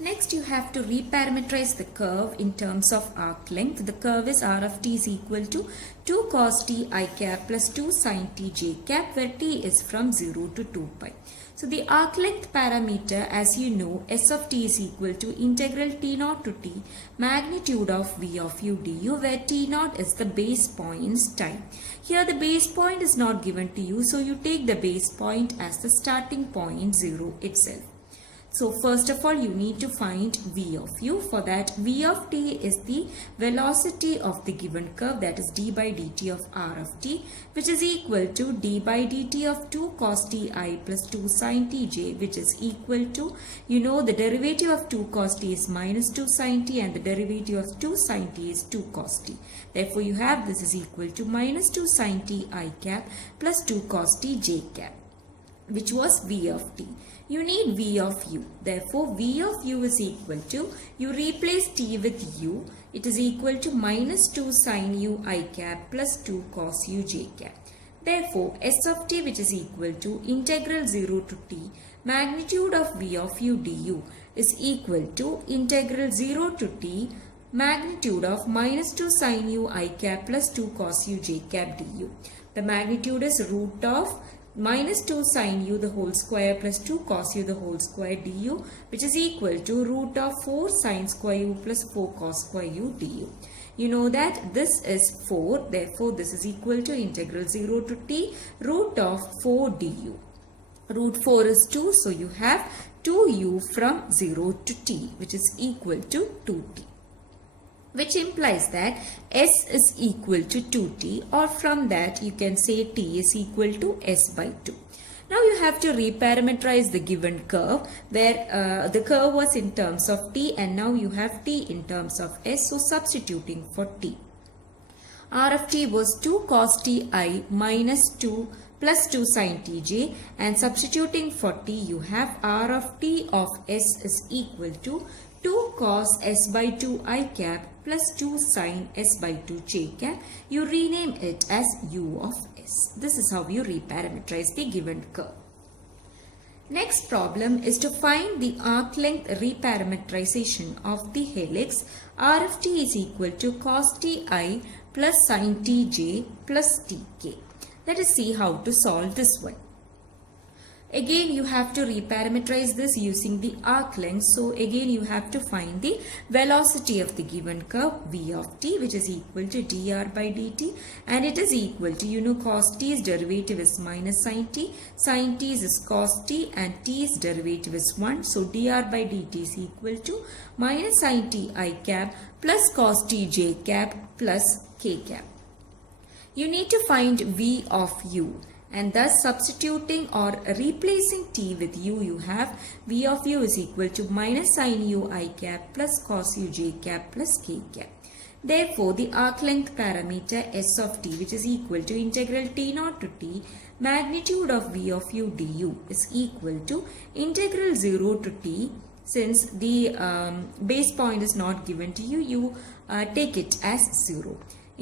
Next, you have to reparameterize the curve in terms of arc length. The curve is r of t is equal to 2 cos t I cap plus 2 sin t j cap, where t is from 0 to 2 pi. So the arc length parameter, as you know, s of t is equal to integral t naught to t magnitude of v of u du, where t naught is the base point's time. Here the base point is not given to you, so you take the base point as the starting point 0 itself. So first of all, you need to find v of u. For that, v of t is the velocity of the given curve, that is d by dt of r of t, which is equal to d by dt of 2 cos t I plus 2 sin t j, which is equal to, you know, the derivative of 2 cos t is minus 2 sin t and the derivative of 2 sin t is 2 cos t. Therefore, you have this is equal to minus 2 sin t I cap plus 2 cos t j cap, which was v of t. You need v of u. Therefore, v of u is equal to, you replace t with u, it is equal to minus 2 sin u I cap plus 2 cos u j cap. Therefore, s of t, which is equal to integral 0 to t magnitude of v of u du, is equal to integral 0 to t magnitude of minus 2 sin u I cap plus 2 cos u j cap du. The magnitude is root of minus 2 sin u the whole square plus 2 cos u the whole square du, which is equal to root of 4 sin square u plus 4 cos square u du. You know that this is 4, therefore this is equal to integral 0 to t root of 4 du. Root 4 is 2, so you have 2u from 0 to t, which is equal to 2t. Which implies that s is equal to 2t, or from that you can say t is equal to s by 2. Now you have to reparameterize the given curve, where the curve was in terms of t and now you have t in terms of s, so substituting for t. R of t was 2 cos t I minus 2 plus 2 sin t j, and substituting for t you have r of t of s is equal to 2 cos s by 2 I cap plus 2 sin s by 2 j cap. You rename it as u of s. This is how you reparameterize the given curve. Next problem is to find the arc length reparameterization of the helix. R of t is equal to cos t I plus sin t j plus tk. Let us see how to solve this one. Again, you have to reparameterize this using the arc length. So again, you have to find the velocity of the given curve v of t, which is equal to dr by dt, and it is equal to, you know, cos t's derivative is minus sin t is cos t, and t's derivative is 1. So dr by dt is equal to minus sin t I cap plus cos t j cap plus k cap. You need to find v of u. And thus substituting or replacing t with u, you have v of u is equal to minus sin u I cap plus cos u j cap plus k cap. Therefore, the arc length parameter s of t, which is equal to integral t naught to t magnitude of v of u du, is equal to integral 0 to t. Since the base point is not given to you, you take it as 0.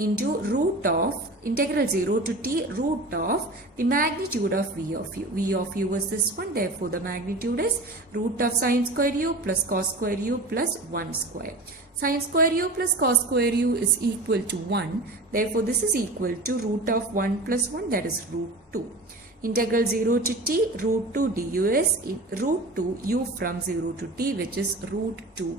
Into root of integral 0 to t root of the magnitude of v of u. V of u was this one, therefore the magnitude is root of sin square u plus cos square u plus 1 square. Sin square u plus cos square u is equal to 1, therefore this is equal to root of 1 plus 1, that is root 2. Integral 0 to t root 2 du is root 2 u from 0 to t, which is root 2.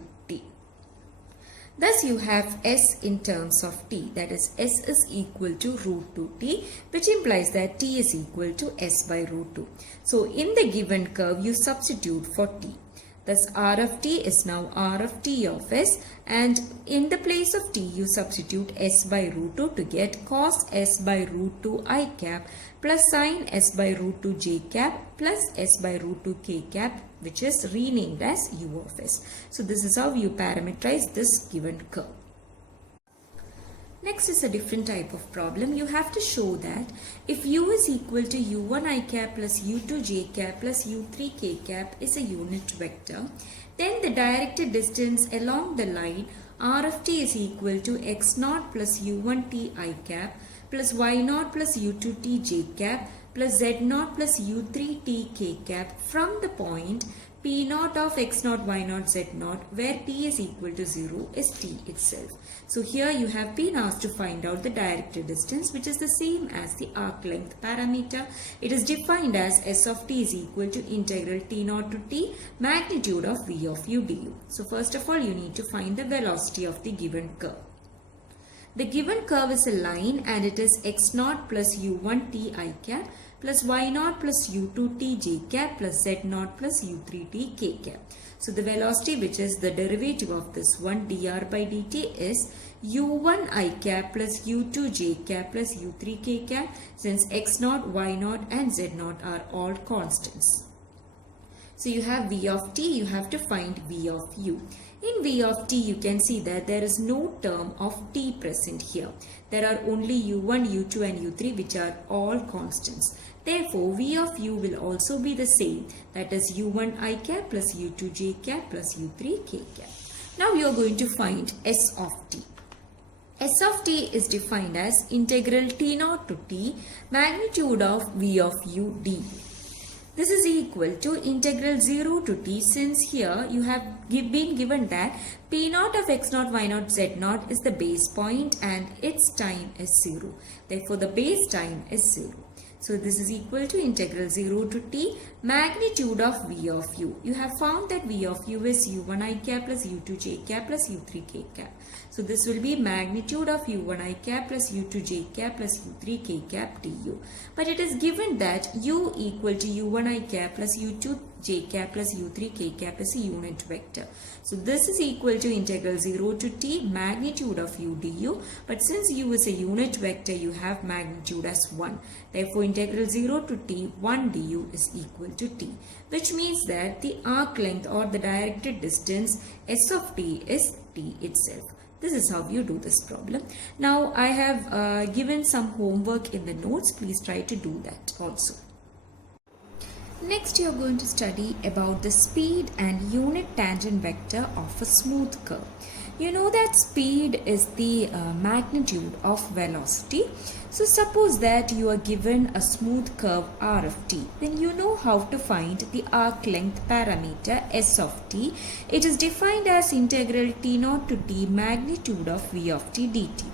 Thus you have s in terms of t, that is s is equal to root 2t, which implies that t is equal to s by root 2. So in the given curve you substitute for t. Thus r of t is now r of t of s, and in the place of t you substitute s by root 2 to get cos s by root 2 I cap plus sin s by root 2 j cap plus s by root 2 k cap, which is renamed as u of s. So this is how you parameterize this given curve. Next is a different type of problem. You have to show that if u is equal to u1 I cap plus u2 j cap plus u3 k cap is a unit vector, then the directed distance along the line r of t is equal to x0 plus u1 t I cap plus y0 plus u2 t j cap plus z0 plus u3 t k cap from the point P P naught of x naught, y naught, z naught, where t is equal to 0 is t itself. So here you have been asked to find out the directed distance, which is the same as the arc length parameter. It is defined as s of t is equal to integral t naught to t magnitude of v of u du. So first of all, you need to find the velocity of the given curve. The given curve is a line and it is x naught plus u1 t I cap plus y naught plus u2 t j cap plus z naught plus u3 t k cap. So the velocity, which is the derivative of this one, dr by dt, is u1 I cap plus u2 j cap plus u3 k cap, since x naught, y naught and z naught are all constants. So you have v of t, you have to find v of u. In v of t, you can see that there is no term of t present here. There are only u1, u2 and u3, which are all constants. Therefore, v of u will also be the same, that is u1 I cap plus u2 j cap plus u3 k cap. Now you are going to find s of t. S of t is defined as integral t naught to t magnitude of v of u du. This is equal to integral 0 to t, since here you have been given that p naught of x naught, y naught, z naught is the base point and its time is 0. Therefore, the base time is 0. So this is equal to integral 0 to t magnitude of v of u. You have found that v of u is u1 I cap plus u2 j cap plus u3 k cap. So this will be magnitude of u1 I cap plus u2 j cap plus u3 k cap du. But it is given that u equal to u1 I cap plus u2 j cap plus u3 k cap is a unit vector. So this is equal to integral 0 to t magnitude of u du. But since u is a unit vector, you have magnitude as 1. Therefore, integral 0 to t 1 du is equal to t, which means that the arc length or the directed distance s of t is t itself. This is how you do this problem. Now I have given some homework in the notes. Please try to do that also. Next, you are going to study about the speed and unit tangent vector of a smooth curve. You know that speed is the magnitude of velocity. So suppose that you are given a smooth curve r of t, then you know how to find the arc length parameter s of t. It is defined as integral t naught to t magnitude of v of t dt.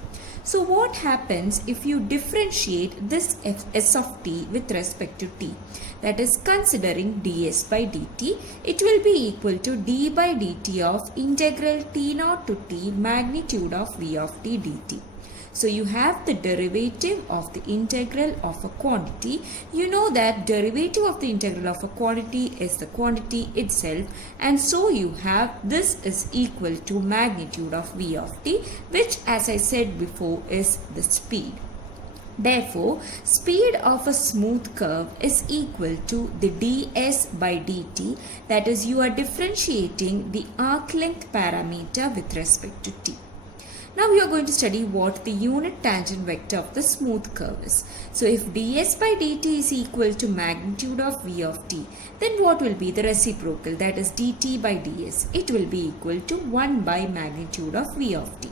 So what happens if you differentiate this s of t with respect to t? That is, considering ds by dt, it will be equal to d by dt of integral t naught to t magnitude of v of t dt. So you have the derivative of the integral of a quantity. You know that derivative of the integral of a quantity is the quantity itself, and so you have this is equal to magnitude of v of t, which, as I said before, is the speed. Therefore, speed of a smooth curve is equal to the ds by dt, that is, you are differentiating the arc length parameter with respect to t. Now we are going to study what the unit tangent vector of the smooth curve is. So if ds by dt is equal to magnitude of v of t, then what will be the reciprocal, that is dt by ds? It will be equal to 1 by magnitude of v of t.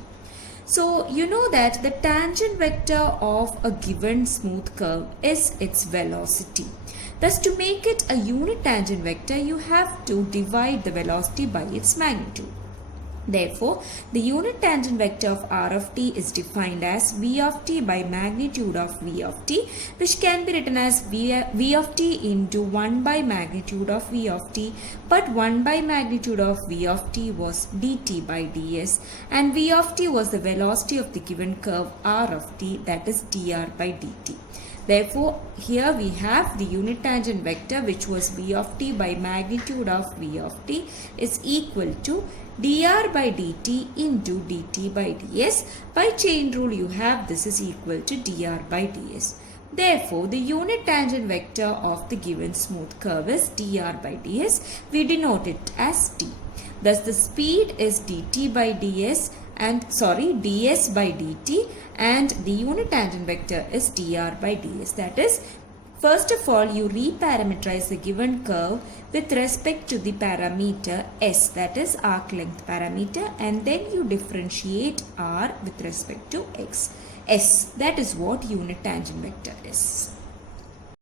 So you know that the tangent vector of a given smooth curve is its velocity. Thus, to make it a unit tangent vector, you have to divide the velocity by its magnitude. Therefore, the unit tangent vector of r of t is defined as v of t by magnitude of v of t, which can be written as v of t into 1 by magnitude of v of t, but 1 by magnitude of v of t was dt by ds, and v of t was the velocity of the given curve r of t, that is dr by dt. Therefore, here we have the unit tangent vector, which was v of t by magnitude of v of t, is equal to dr by dt into dt by ds. By chain rule, you have this is equal to dr by ds. Therefore, the unit tangent vector of the given smooth curve is dr by ds. We denote it as t. Thus, the speed is dt by ds ds by dt, and the unit tangent vector is dr by ds. That is, first of all, you reparameterize the given curve with respect to the parameter s, that is arc length parameter, and then you differentiate r with respect to x. S, that is what unit tangent vector is.